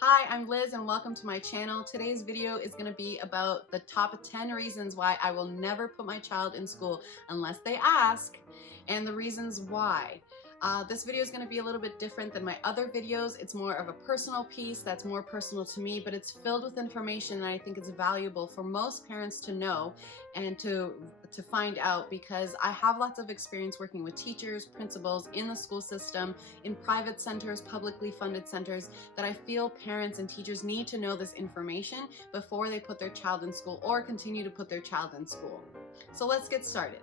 Hi, I'm Liz and welcome to my channel. Today's video is going to be about the top 10 reasons why I will never put my child in school unless they ask, and the reasons why. This video is going to be a little bit different than my other videos. It's more of a personal piece that's more personal to me, but it's filled with information that I think is valuable for most parents to know and to find out, because I have lots of experience working with teachers, principals in the school system, in private centers, publicly funded centers, that I feel parents and teachers need to know this information before they put their child in school or continue to put their child in school. So let's get started.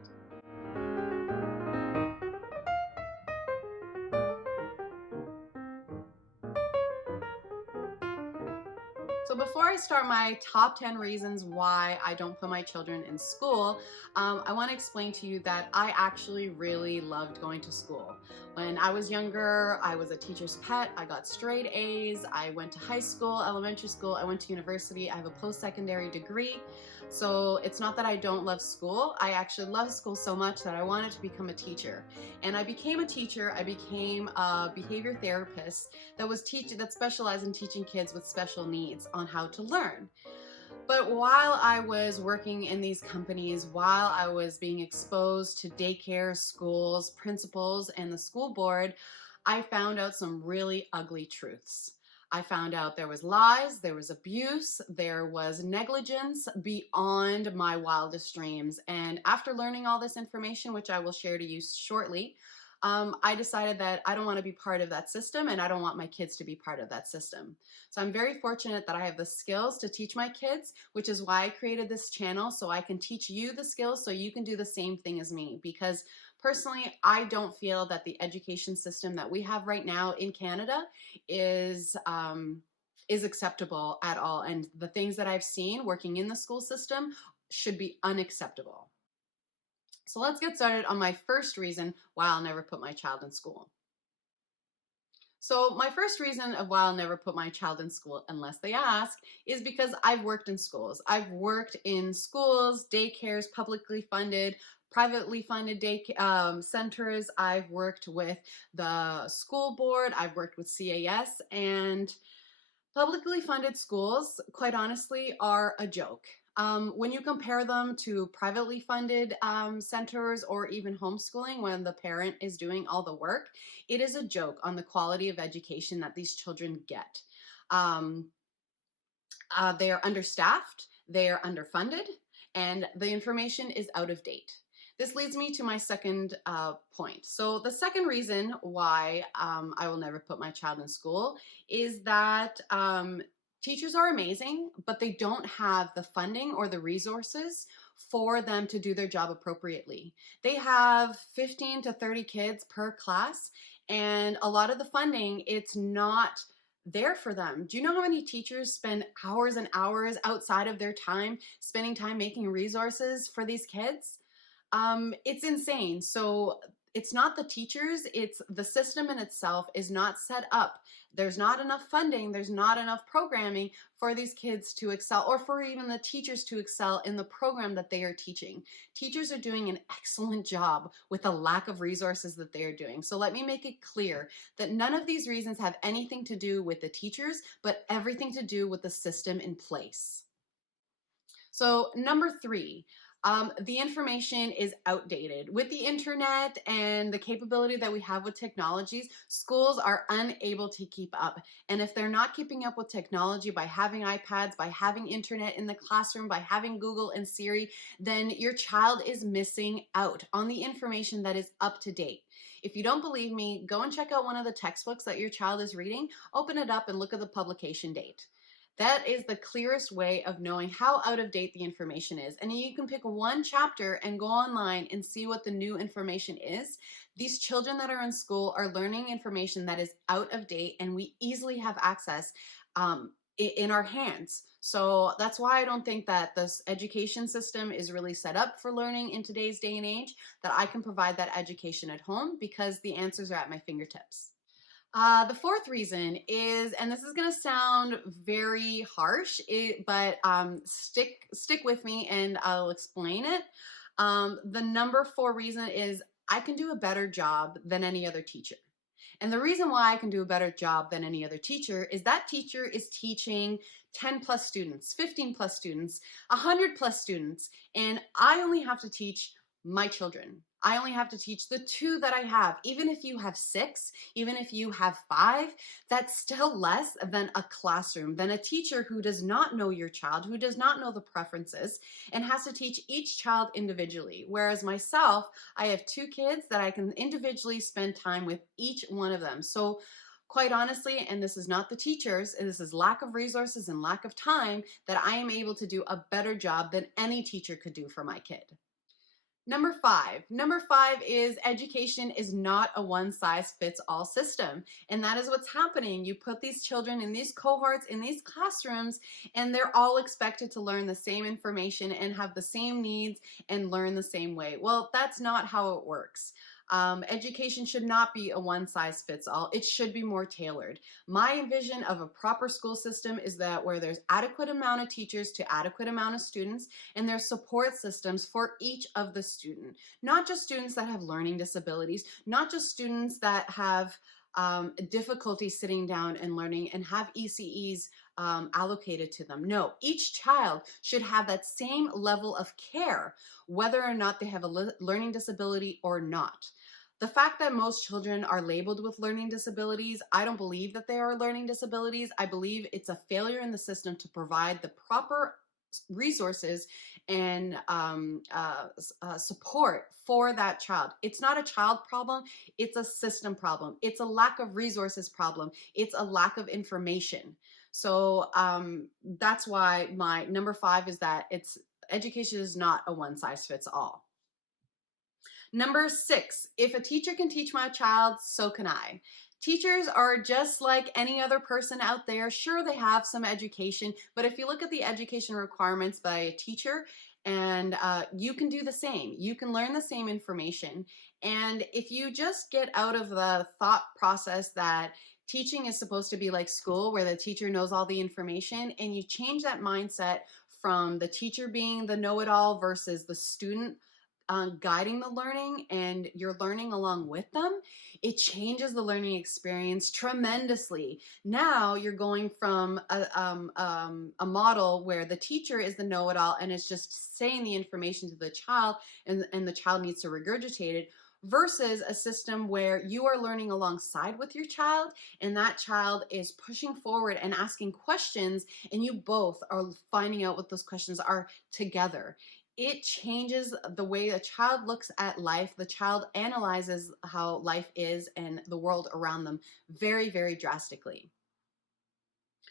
So before I start my top 10 reasons why I don't put my children in school, I want to explain to you that I actually really loved going to school. When I was younger, I was a teacher's pet. I got straight A's. I went to high school, elementary school. I went to university. I have a post-secondary degree. So it's not that I don't love school. I actually love school so much that I wanted to become a teacher. And I became a teacher. I became a behavior therapist that specialized in teaching kids with special needs on how to learn. But while I was working in these companies, while I was being exposed to daycare, schools, principals, and the school board, I found out some really ugly truths. I found out there was lies, there was abuse, there was negligence beyond my wildest dreams. And after learning all this information, which I will share to you shortly, I decided that I don't want to be part of that system, and I don't want my kids to be part of that system. So I'm very fortunate that I have the skills to teach my kids, which is why I created this channel, so I can teach you the skills so you can do the same thing as me. Because personally, I don't feel that the education system that we have right now in Canada is acceptable at all. And the things that I've seen working in the school system should be unacceptable. So let's get started on my first reason why I'll never put my child in school. So my first reason of why I'll never put my child in school unless they ask is because I've worked in schools. I've worked in schools, daycares, publicly funded, privately funded centers. I've worked with the school board. I've worked with CAS, and publicly funded schools, quite honestly, are a joke. When you compare them to privately funded centers or even homeschooling, when the parent is doing all the work, it is a joke on the quality of education that these children get. Um, they are understaffed, they are underfunded, and the information is out of date. This leads me to my second point. So the second reason why I will never put my child in school is that teachers are amazing, but they don't have the funding or the resources for them to do their job appropriately. They have 15 to 30 kids per class, and a lot of the funding, it's not there for them. Do you know how many teachers spend hours and hours outside of their time, spending time making resources for these kids? It's insane. So it's not the teachers, it's the system in itself is not set up. There's not enough funding, there's not enough programming for these kids to excel, or for even the teachers to excel in the program that they are teaching. Teachers are doing an excellent job with the lack of resources that they are doing. So let me make it clear that none of these reasons have anything to do with the teachers, but everything to do with the system in place. So number three, the information is outdated. With the internet and the capability that we have with technologies, schools are unable to keep up. And if they're not keeping up with technology by having iPads, by having internet in the classroom, by having Google and Siri, then your child is missing out on the information that is up to date. If you don't believe me, go and check out one of the textbooks that your child is reading, open it up and look at the publication date. That is the clearest way of knowing how out of date the information is. And you can pick one chapter and go online and see what the new information is. These children that are in school are learning information that is out of date, and we easily have access in our hands. So that's why I don't think that this education system is really set up for learning in today's day and age, that I can provide that education at home because the answers are at my fingertips. The fourth reason is, and this is going to sound very harsh, but stick with me and I'll explain it. The number four reason is I can do a better job than any other teacher. And the reason why I can do a better job than any other teacher is that teacher is teaching 10 plus students, 15 plus students, 100 plus students, and I only have to teach my children. I only have to teach the 2 that I have. Even if you have 6, even if you have 5, that's still less than a classroom, than a teacher who does not know your child, who does not know the preferences, and has to teach each child individually. Whereas myself, I have 2 kids that I can individually spend time with each one of them. So quite honestly, and this is not the teachers, this is lack of resources and lack of time, that I am able to do a better job than any teacher could do for my kid. Number 5. Number 5 is education is not a one-size-fits-all system. And that is what's happening. You put these children in these cohorts, in these classrooms, and they're all expected to learn the same information and have the same needs and learn the same way. Well, that's not how it works. Education should not be a one-size-fits-all. It should be more tailored. My vision of a proper school system is that where there's adequate amount of teachers to adequate amount of students, and there's support systems for each of the student. Not just students that have learning disabilities, not just students that have difficulty sitting down and learning and have ECEs allocated to them. No, each child should have that same level of care, whether or not they have a learning disability or not. The fact that most children are labeled with learning disabilities, I don't believe that they are learning disabilities. I believe it's a failure in the system to provide the proper resources and support for that child. It's not a child problem, it's a system problem. It's a lack of resources problem. It's a lack of information. So that's why my number 5 is that education is not a one size fits all. Number 6, if a teacher can teach my child, so can I. Teachers are just like any other person out there. Sure, they have some education, but if you look at the education requirements by a teacher, and you can do the same. You can learn the same information. And if you just get out of the thought process that teaching is supposed to be like school, where the teacher knows all the information, and you change that mindset from the teacher being the know-it-all versus the student guiding the learning, and you're learning along with them, it changes the learning experience tremendously. Now you're going from a model where the teacher is the know-it-all and is just saying the information to the child, and the child needs to regurgitate it, versus a system where you are learning alongside with your child, and that child is pushing forward and asking questions, and you both are finding out what those questions are together. It changes the way a child looks at life. The child analyzes how life is and the world around them very, very drastically.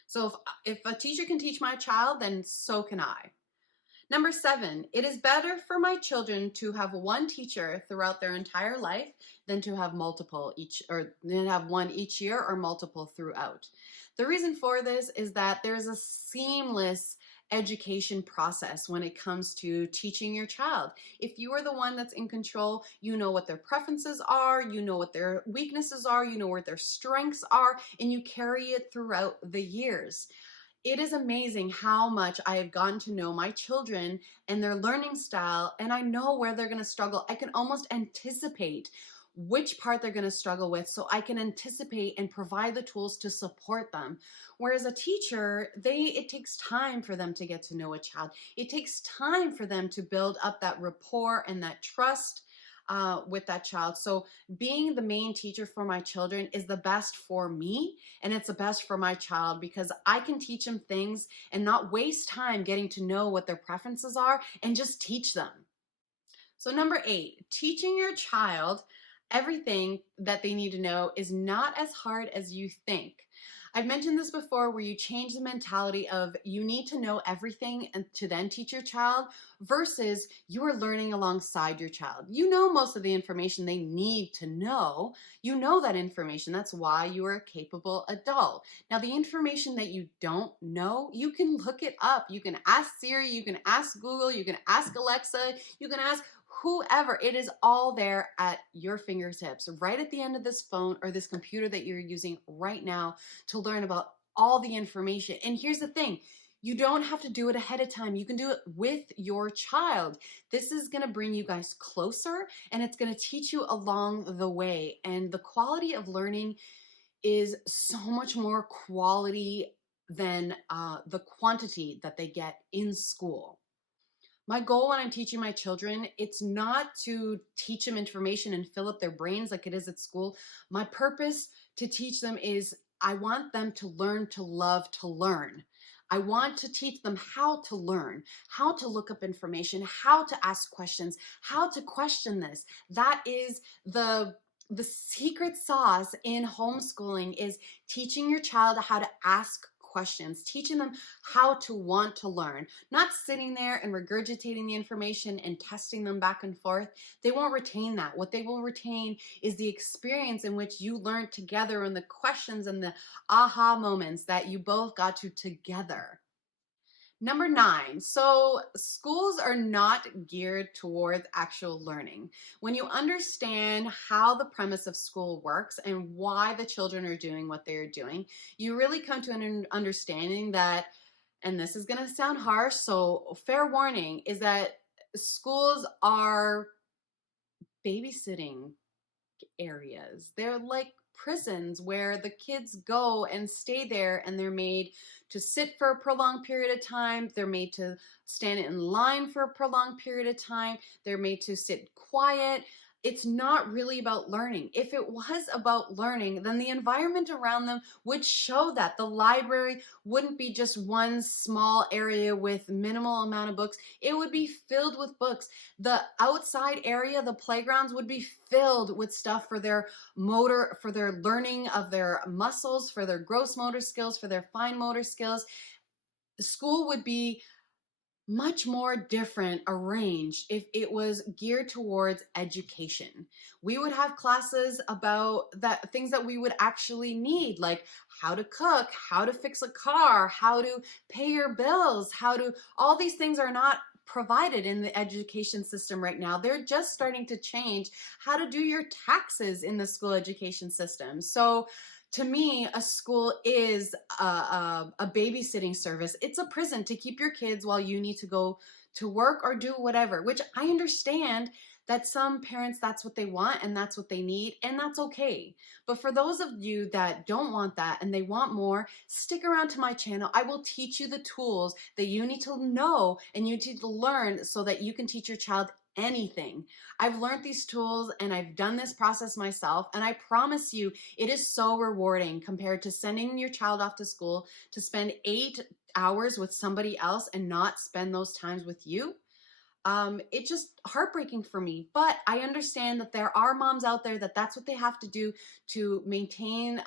So if a teacher can teach my child, then so can I. Number 7, it is better for my children to have one teacher throughout their entire life than to have multiple than have one each year or multiple throughout. The reason for this is that there's a seamless education process when it comes to teaching your child. If you are the one that's in control, you know what their preferences are, you know what their weaknesses are, you know where their strengths are, and you carry it throughout the years. It is amazing how much I have gotten to know my children and their learning style, and I know where they're going to struggle. I can almost anticipate which part they're going to struggle with, so I can anticipate and provide the tools to support them. Whereas a teacher, it takes time for them to get to know a child. It takes time for them to build up that rapport and that trust with that child. So being the main teacher for my children is the best for me, and it's the best for my child, because I can teach them things and not waste time getting to know what their preferences are and just teach them. So number 8, teaching your child everything that they need to know is not as hard as you think. I've mentioned this before, where you change the mentality of you need to know everything and to then teach your child, versus you are learning alongside your child. You know most of the information they need to know. You know that information. That's why you are a capable adult. Now, the information that you don't know, you can look it up. You can ask Siri, you can ask Google, you can ask Alexa, you can ask whoever. It is all there at your fingertips, right at the end of this phone or this computer that you're using right now, to learn about all the information. And here's the thing, You don't have to do it ahead of time. You can do it with your child. This is going to bring you guys closer, and it's going to teach you along the way. And the quality of learning is so much more quality than the quantity that they get in school. My goal when I'm teaching my children, it's not to teach them information and fill up their brains like it is at school. My purpose to teach them is I want them to learn to love to learn. I want to teach them how to learn, how to look up information, how to ask questions, how to question this. That is the secret sauce in homeschooling, is teaching your child how to ask questions, teaching them how to want to learn, not sitting there and regurgitating the information and testing them back and forth. They won't retain that. What they will retain is the experience in which you learned together, and the questions and the aha moments that you both got to together. Number 9, so schools are not geared towards actual learning. When you understand how the premise of school works and why the children are doing what they're doing, you really come to an understanding that, and this is going to sound harsh, so fair warning, is that schools are babysitting areas. They're like prisons where the kids go and stay there, and they're made to sit for a prolonged period of time. They're made to stand in line for a prolonged period of time. They're made to sit quiet. It's not really about learning. If it was about learning, then the environment around them would show that. The library wouldn't be just one small area with minimal amount of books. It would be filled with books. The outside area, the playgrounds, would be filled with stuff for their motor, for their learning of their muscles, for their gross motor skills, for their fine motor skills. The school would be much more different arranged if it was geared towards education. We would have classes about that, things that we would actually need, like how to cook, how to fix a car, how to pay your bills, how to, all these things are not provided in the education system right now. They're just starting to change how to do your taxes in the school education system. So to me, a school is a babysitting service. It's a prison to keep your kids while you need to go to work or do whatever, which I understand that some parents, that's what they want and that's what they need, and that's okay. But for those of you that don't want that and they want more, stick around to my channel. I will teach you the tools that you need to know and you need to learn so that you can teach your child anything. I've learned these tools and I've done this process myself, and I promise you it is so rewarding compared to sending your child off to school to spend 8 hours with somebody else and not spend those times with you. It's just heartbreaking for me, but I understand that there are moms out there that that's what they have to do to maintain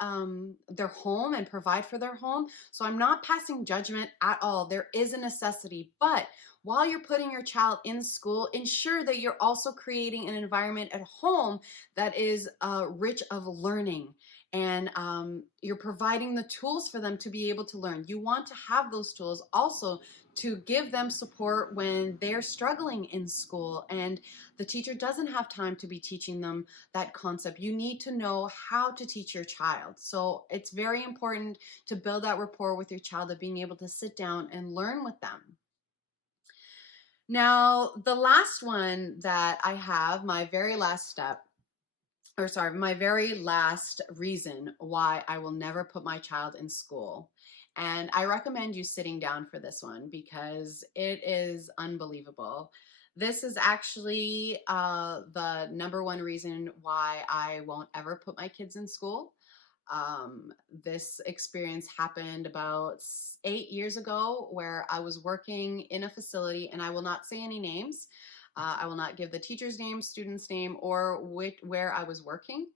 their home and provide for their home. So I'm not passing judgment at all. There is a necessity, but while you're putting your child in school, ensure that you're also creating an environment at home that is rich of learning, and you're providing the tools for them to be able to learn. You want to have those tools also to give them support when they're struggling in school and the teacher doesn't have time to be teaching them that concept. You need to know how to teach your child. So it's very important to build that rapport with your child of being able to sit down and learn with them. Now, the last one that I have, my very last step, or sorry, my very last reason why I will never put my child in school. And I recommend you sitting down for this one because it is unbelievable. This is actually the number one reason why I won't ever put my kids in school. This experience happened about 8 years ago, where I was working in a facility, and I will not say any names. I will not give the teacher's name, student's name, or where I was working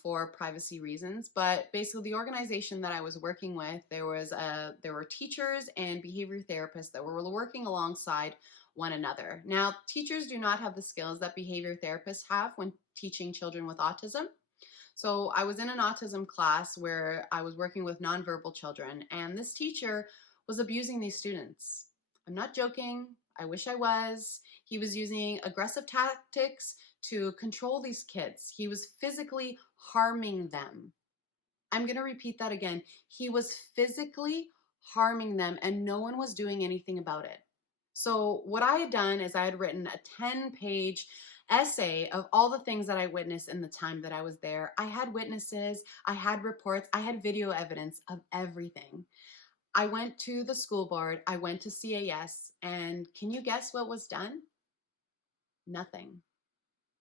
for privacy reasons. But basically, the organization that I was working with, there were teachers and behavior therapists that were working alongside one another. Now, teachers do not have the skills that behavior therapists have when teaching children with autism. So I was in an autism class where I was working with nonverbal children, and this teacher was abusing these students. I'm not joking. I wish I was. He was using aggressive tactics to control these kids. He was physically harming them. I'm going to repeat that again. He was physically harming them, and no one was doing anything about it. So what I had done is I had written a 10-page essay of all the things that I witnessed in the time that I was there. I had witnesses, I had reports, I had video evidence of everything. I went to the school board, I went to CAS, and can you guess what was done? Nothing.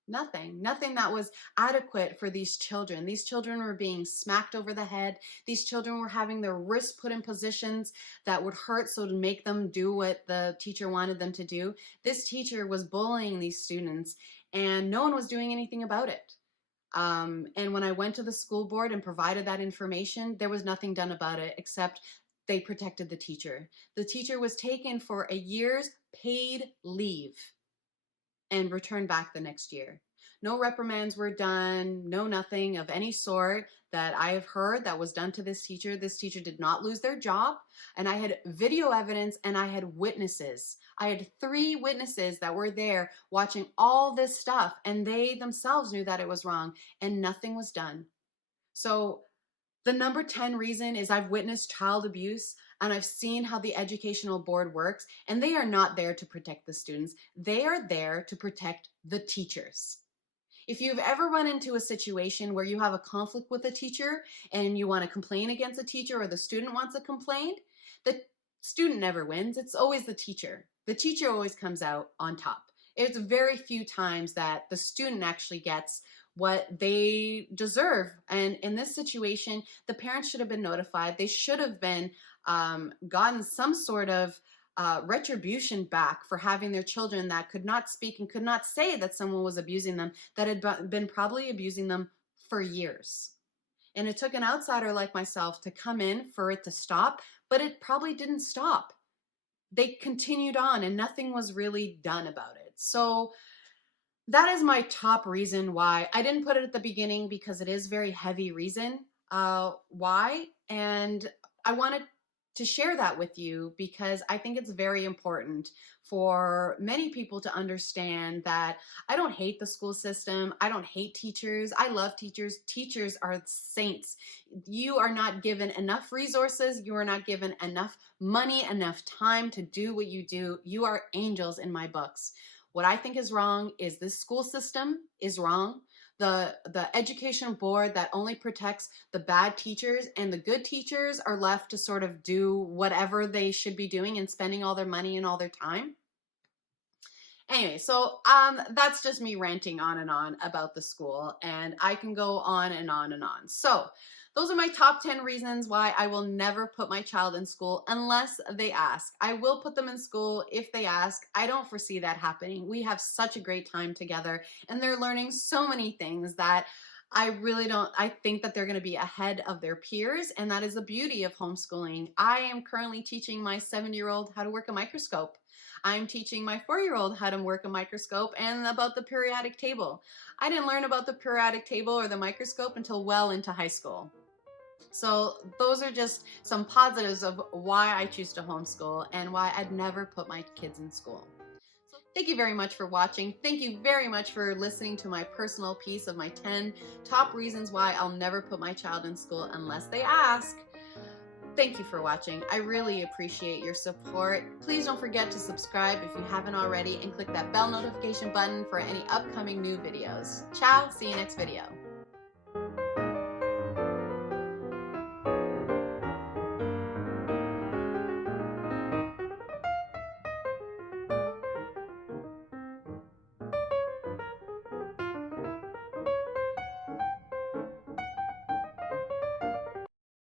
Nothing that was adequate for these children. These children were being smacked over the head. These children were having their wrists put in positions that would hurt, so to make them do what the teacher wanted them to do. This teacher was bullying these students, and no one was doing anything about it. And when I went to the school board and provided that information, there was nothing done about it except they protected the teacher. The teacher was taken for a year's paid leave and returned back the next year. No reprimands were done, no nothing of any sort that I have heard that was done to this teacher. This teacher did not lose their job, and I had video evidence and I had witnesses. I had 3 witnesses that were there watching all this stuff, and they themselves knew that it was wrong, and nothing was done. So the number 10 reason is I've witnessed child abuse, and I've seen how the educational board works, and they are not there to protect the students. They are there to protect the teachers. If you've ever run into a situation where you have a conflict with a teacher and you want to complain against a teacher, or the student wants to complain, the student never wins. It's always the teacher. The teacher always comes out on top. It's very few times that the student actually gets what they deserve. And in this situation, the parents should have been notified. They should have been gotten some sort of retribution back for having their children that could not speak and could not say that someone was abusing them, that had been probably abusing them for years. And it took an outsider like myself to come in for it to stop, but it probably didn't stop. They continued on and nothing was really done about it. So that is my top reason why. I didn't put it at the beginning because it is very heavy reason why. And I wanted to share that with you because I think it's very important for many people to understand that I don't hate the school system. I don't hate teachers. I love teachers. Teachers are saints. You are not given enough resources. You are not given enough money, enough time to do what you do. You are angels in my books. What I think is wrong is this school system is wrong. The education board that only protects the bad teachers, and the good teachers are left to sort of do whatever they should be doing and spending all their money and all their time. Anyway, so that's just me ranting on and on about the school, and I can go on and on and on. So those are my top 10 reasons why I will never put my child in school unless they ask. I will put them in school if they ask. I don't foresee that happening. We have such a great time together, and they're learning so many things that I really don't, I think that they're going to be ahead of their peers, and that is the beauty of homeschooling. I am currently teaching my 7-year-old how to work a microscope. I'm teaching my 4-year-old how to work a microscope and about the periodic table. I didn't learn about the periodic table or the microscope until well into high school. So those are just some positives of why I choose to homeschool and why I'd never put my kids in school. So thank you very much for watching. Thank you very much for listening to my personal piece of my 10 top reasons why I'll never put my child in school unless they ask. Thank you for watching. I really appreciate your support. Please don't forget to subscribe if you haven't already, and click that bell notification button for any upcoming new videos. Ciao, see you next video.